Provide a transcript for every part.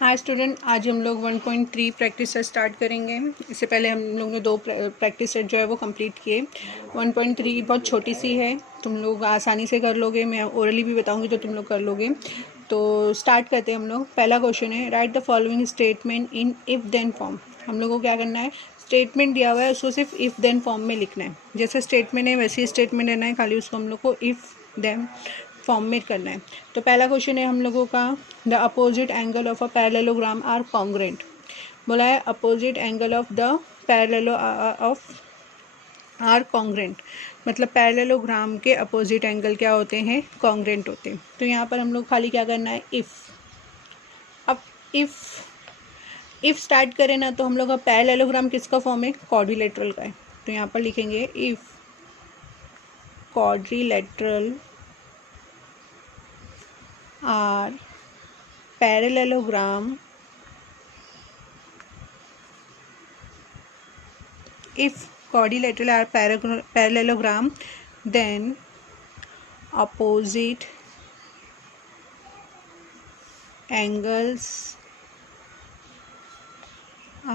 Hi student, आज हम लोग 1.3 प्रैक्टिस सेट स्टार्ट करेंगे। इससे पहले हम लोग ने 2 प्रैक्टिस सेट जो है वो कंप्लीट किए। 1.3 बहुत छोटी सी है, तुम लोग आसानी से कर लोगे। मैं ओरली भी बताऊंगी तो तुम लोग कर लोगे। तो स्टार्ट करते हैं हम लोग। पहला क्वेश्चन है, write the following statement in if then form. हम लोग को क्या करना है, स्टेटमेंट दिया हुआ है उसको सिर्फ इफ़ देन फॉर्म में लिखना है। जैसे स्टेटमेंट है वैसे ही स्टेटमेंट लेना है, खाली उसको हम लोग को इफ़ देन फॉर्म में करना है। तो पहला क्वेश्चन है हम लोगों का, the opposite angle of a parallelogram are congruent. बोला है अपोजिट एंगल ऑफ द पैरेललो ऑफ आर कॉन्ग्रेंट, मतलब पैरेललोग्राम के अपोजिट एंगल क्या होते हैं, कॉन्ग्रेंट होते हैं। तो यहाँ पर हम लोग खाली क्या करना है, इफ़। अब इफ़ स्टार्ट करें ना तो हम लोग का पैरेललोग्राम किसका फॉर्म है, क्वाड्रिलेटरल का है। तो यहाँ पर लिखेंगे if quadrilateral are parallelogram, if quadrilateral are parallelogram, then opposite angles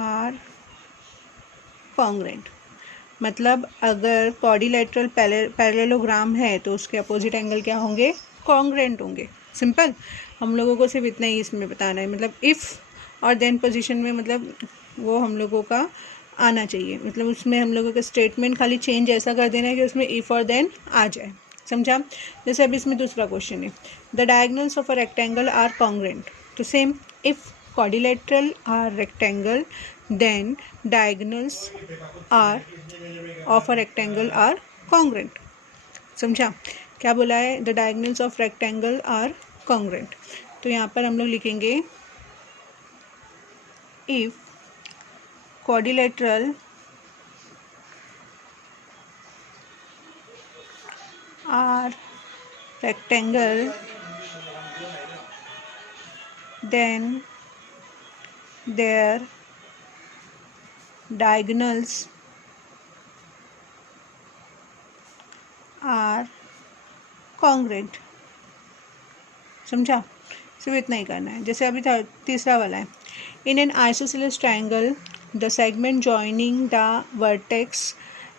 are congruent। मतलब अगर क्वाड्रिलेटरल पैरेललोग्राम है तो उसके अपोजिट एंगल क्या होंगे, कॉन्ग्रेंट होंगे। सिंपल, हम लोगों को सिर्फ इतना ही इसमें बताना है। मतलब इफ़ और देन पोजीशन में मतलब वो हम लोगों का आना चाहिए। मतलब उसमें हम लोगों का स्टेटमेंट खाली चेंज ऐसा कर देना है कि उसमें इफ़ और देन आ जाए। समझा। जैसे अभी इसमें दूसरा क्वेश्चन है, the diagonals of a rectangle are congruent. तो same, if quadrilateral are rectangle, then diagonals are of a rectangle are congruent। समझा। क्या बोला है, the diagonals of rectangle are congruent. तो यहाँ पर हम लोग लिखेंगे if quadrilateral are rectangle, then their diagonals are congruent। समझा, सिर्फ इतना ही करना है। जैसे अभी तीसरा वाला है, in an isosceles triangle the segment joining the vertex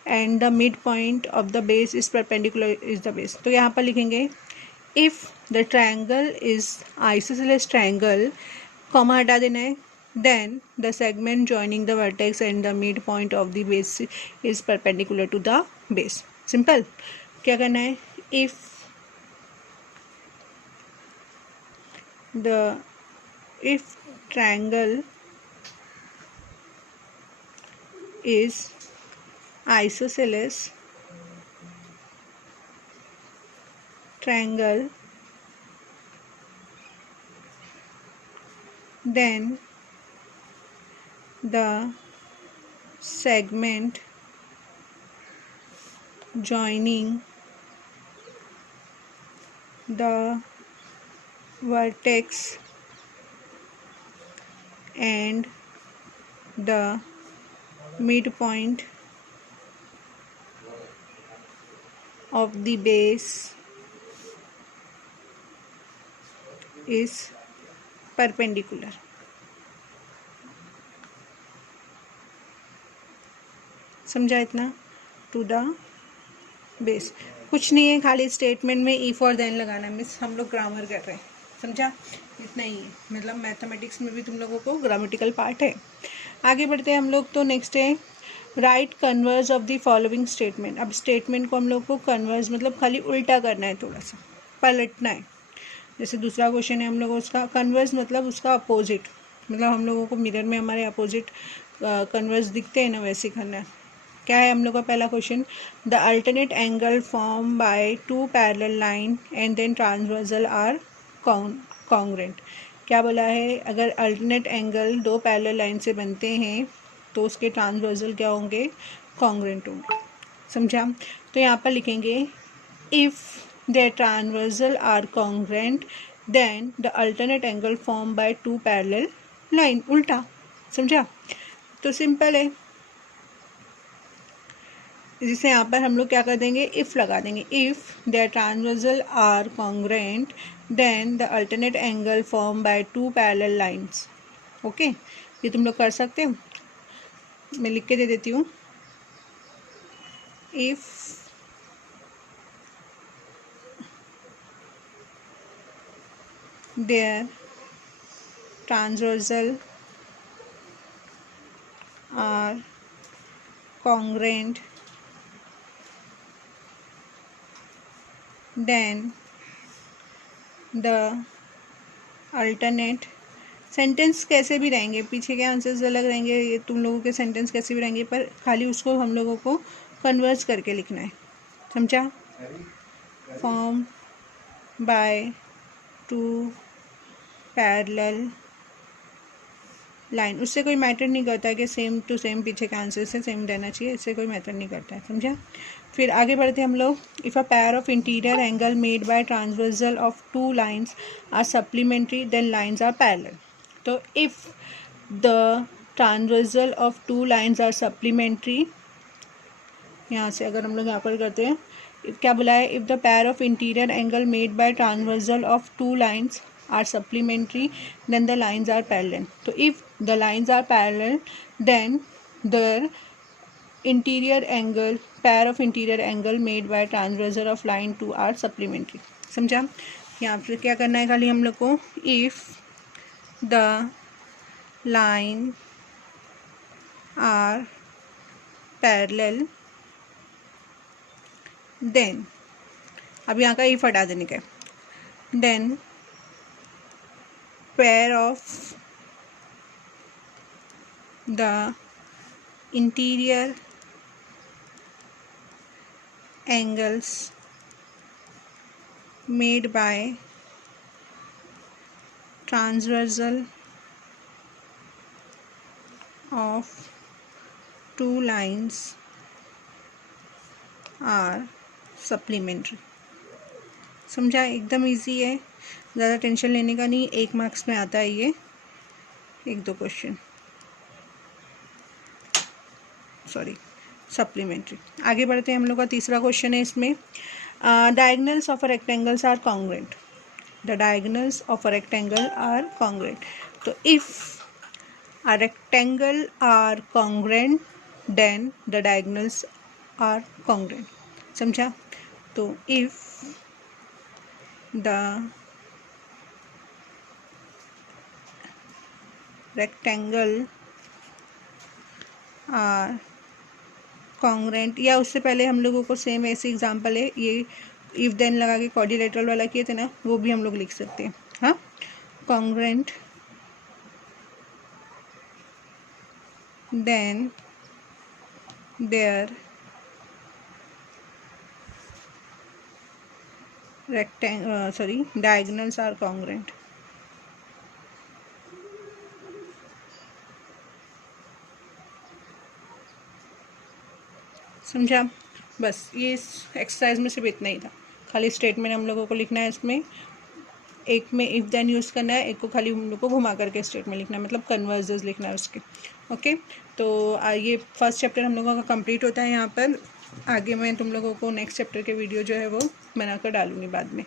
and the mid point of the base is perpendicular is the base. तो यहाँ पर लिखेंगे if the triangle is isosceles triangle, comma हटा देना है, then the segment joining the vertex and the midpoint of the base is perpendicular to the base। Simple, क्या करना है, if triangle is isosceles triangle, then the segment joining the vertex and the midpoint of the base is perpendicular। समझा इतना, to the base. कुछ नहीं है, खाली statement में इफ़ और देन लगाना है। मिस हम लोग ग्रामर कर रहे हैं, समझा, इतना ही है। मतलब मैथमेटिक्स में भी तुम लोगों को ग्रामेटिकल पार्ट है। आगे बढ़ते हैं हम लोग। तो नेक्स्ट है, right converse of the following statement. अब स्टेटमेंट को हम लोग को कन्वर्स मतलब खाली उल्टा करना है, थोड़ा सा पलटना है। जैसे दूसरा क्वेश्चन है हम लोग उसका कन्वर्स मतलब उसका अपोजिट, मतलब हम लोगों को मिरर में हमारे अपोजिट कन्वर्स दिखते हैं ना, वैसे करना है। क्या है हम लोग का पहला question, the alternate angle form by two parallel line and then transversal are congruent. क्या बोला है, अगर अल्टरनेट एंगल दो पैरेलल लाइन से बनते हैं तो उसके ट्रांसवर्सल क्या होंगे, कॉन्ग्रेंट होंगे। समझा। तो यहाँ पर लिखेंगे if their transversal are congruent, then the alternate angle formed by two parallel line। उल्टा, समझा। तो सिंपल है, जिसे यहाँ पर हम लोग क्या कर देंगे, इफ़ लगा देंगे। If their transversal are congruent, then the alternate angle form by two parallel lines. Okay, ये तुम लोग कर सकते हो, मैं लिख के दे देती हूँ। If their transversal are congruent, then the alternate sentence कैसे भी रहेंगे, पीछे के आंसर्स अलग रहेंगे, ये तुम लोगों के सेंटेंस कैसे भी रहेंगे, पर खाली उसको हम लोगों को कन्वर्स करके लिखना है, समझा। Form by two parallel line, उससे कोई मैटर नहीं करता है कि सेम टू सेम पीछे का आंसर से सेम रहना चाहिए, इससे कोई मैटर नहीं करता है, समझा। फिर आगे बढ़ते हैं हम लोग। If a pair of interior angle made by transversal of two lines are supplementary then lines are parallel. तो if the transversal of two lines are supplementary, यहाँ से अगर हम लोग यहाँ पर करते हैं, क्या बोला है, if the pair of interior angle made by transversal of two lines are supplementary then the lines are parallel. So if the lines are parallel then the interior angle, pair of interior angle made by transversal of line 2 are supplementary, समझा। यहाँ पर क्या करना है खाली हम लोग को, if the line are parallel then, अब यहाँ का if हटा देने का, then pair of the interior angles made by transversal of two lines are supplementary, समझा। एकदम इजी है, ज़्यादा टेंशन लेने का नहीं, 1 मार्क्स में आता है ये, 1-2 क्वेश्चन, सॉरी सप्लीमेंट्री। आगे बढ़ते हैं, हम लोग का तीसरा क्वेश्चन है इसमें, diagonals of a rectangles are congruent, the diagonals of a rectangle are congruent. तो if a rectangle are congruent then the diagonals are congruent, समझा। तो if the rectangle are congruent, या उससे पहले हम लोगों को सेम ऐसे एग्जांपल है, ये इफ देन लगा के क्वाड्रिलेटरल वाला किए थे ना, वो भी हम लोग लिख सकते हैं। हाँ, congruent then their diagonals are congruent, समझा। बस ये इस एक्सरसाइज में सिर्फ इतना ही था, खाली स्टेटमेंट हम लोगों को लिखना है इसमें, एक में इफ़ देन यूज़ करना है, एक को खाली हम लोग को घुमा करके स्टेटमेंट लिखना है, मतलब कन्वर्जेस लिखना है उसके। ओके, तो ये फर्स्ट चैप्टर हम लोगों का कंप्लीट होता है यहाँ पर। आगे मैं तुम लोगों को नेक्स्ट चैप्टर के वीडियो जो है वो बनाकर डालूँगी बाद में।